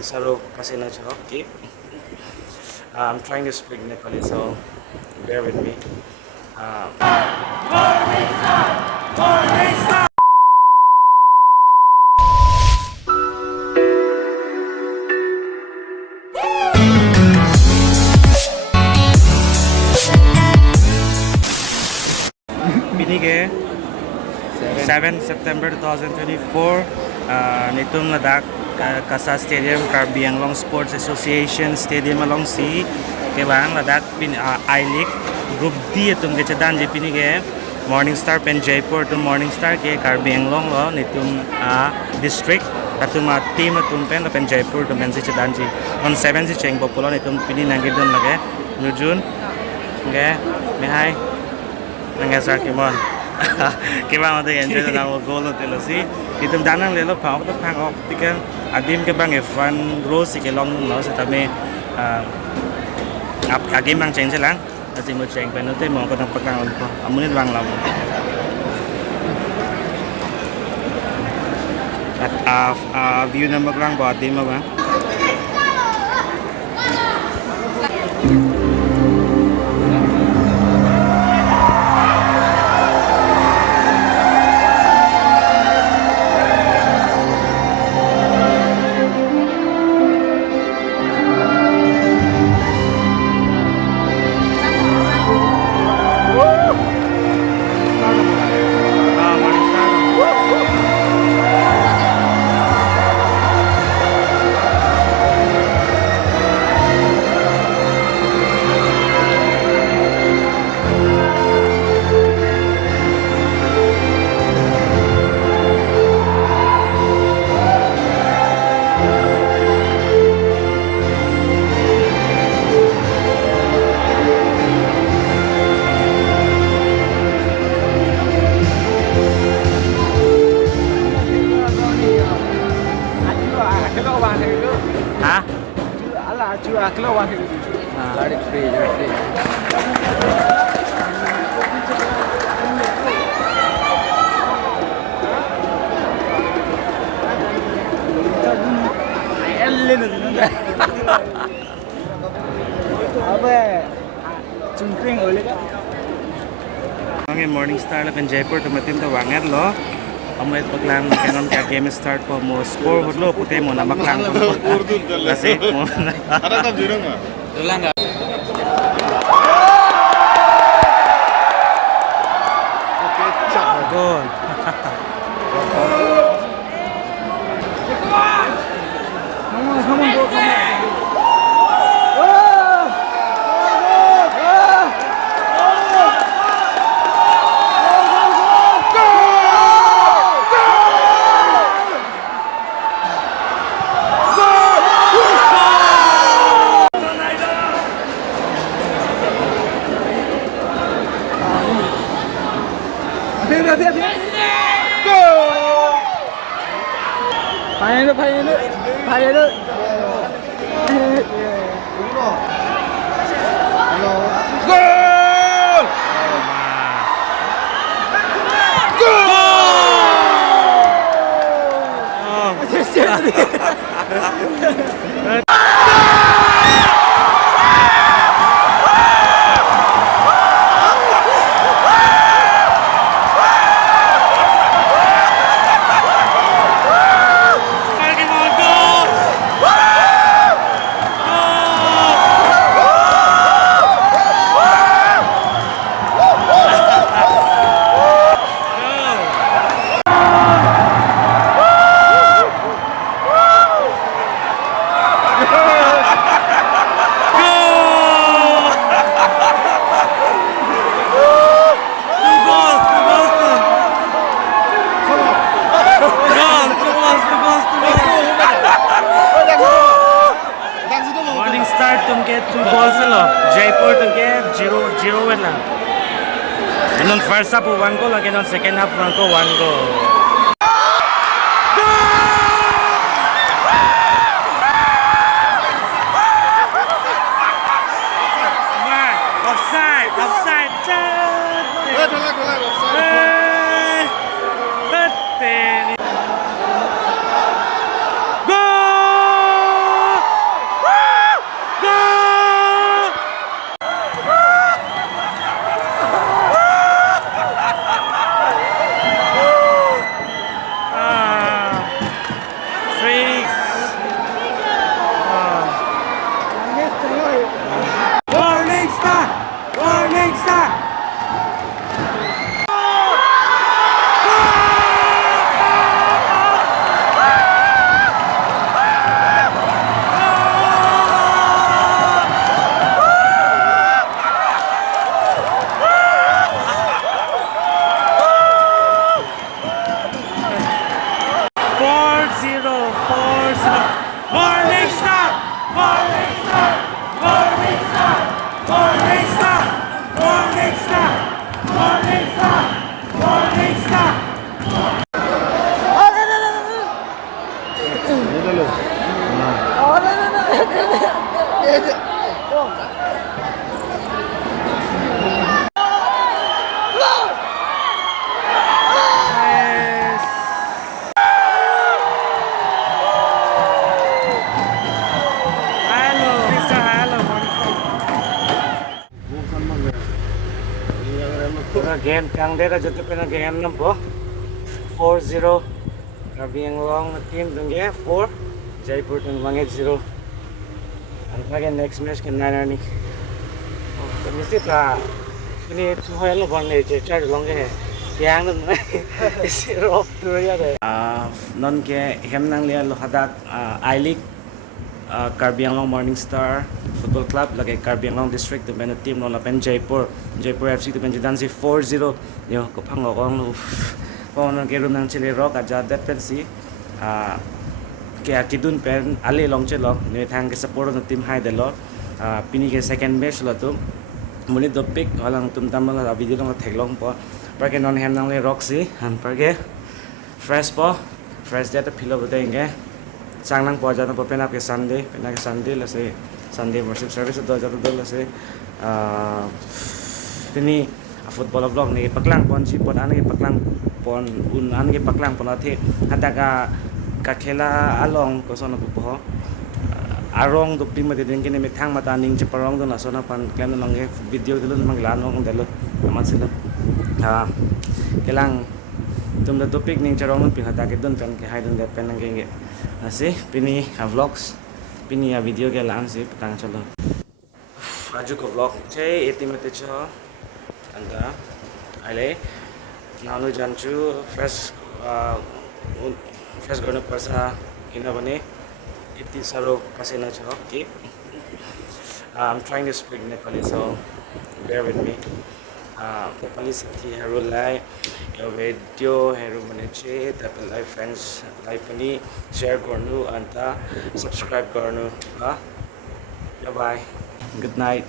practice haro kasi na siya. Okay. I'm trying to speak Nepali, so bear with me. Binigay 7 September 2024 nitong Ladakh KASA Stadium, Karbi Anglong Sports Association Stadium along si kebang Ladakh ileague Group D itong kecadan di pinigay Morning Star pen Jaipur to Morning Star ke Karbi Anglong lo nitong district atong team atong pen Jaipur to pen si kecadan ji on 7 si cheng populon itong pininanggit don lage nujun okay mehai nangasar kimon kebang ada enjoy na ang goal no telosi itum danang lelo pang to pang optical adim kebang e front row si kelong no sa tame agim mang cheng lang kasi mo cheng pa no te mo ko nang pagkang ko amunit bang lam at view na maglang ba adim ba Morning Star la Jaipur tumatim to wangat lo amulet paglang kanon ka game start po mo score hudlo puti mo na maklang ko kasi mo ara ta jirang ma tulanga goal Jaipur to get 0-0 lang. And on first half 1 goal, again on second half 1 goal. Goal! 4-0. 4-0. Morning Star! Morning Star! Morning Star! Morning Star! Morning Star! Morning Star! Morning Star! Game kang dera jatuh pernah game nampo 4-0 Karbi Anglong team tunggu 4 Jaipur tunggu banget 0 again next match kan nana nih oh mesti lah ini tuh yang lo bangga aja cari longge yang tuh isi rock tuh ya deh non ke hem nang lihat lo hadak ileague Karbi Anglong Morning Star Football Club lagi Karbi Anglong District tu benda team lo lapen Jaipur FC tu benda dansi 4-0 yo kopang ngokong lo pon ke room nang chile rock aja that pen si ke akidun pen ale long che lo ne thang ke support no team hai de lo pini ke second match lo tu muni do pick halang tum tam lo video lo theklong po par ke non hem nang le rock si han par ke fresh that philo botenge sang nang po jana po pena ke Sunday la se Sunday worship service do jata do la se tini football vlog ni paklang pon si pon an ke paklang pon un an ke paklang pon athe hataka ka khela along ko sona po arong do prima de den ke ne thang mata ning che parong do na sona pan klan nang ke video dilun mang lan ong delo aman sila kelang tum da topic ning charong pin hatake don pen ke hai don de pen nang ke Asih, pini vlogs, pini video ke lan sih, petang chalo. Aju ke vlog, cai etimete cho, anda, ale, naunu jancu fresh guna persa, ina bane, iti saro kasih na cho, okay. I'm trying to speak Nepali, so bear with me. Nepali sathi haru lai yo video haru manache tapal live friends live pani share garnu anta subscribe garnu bye bye good night.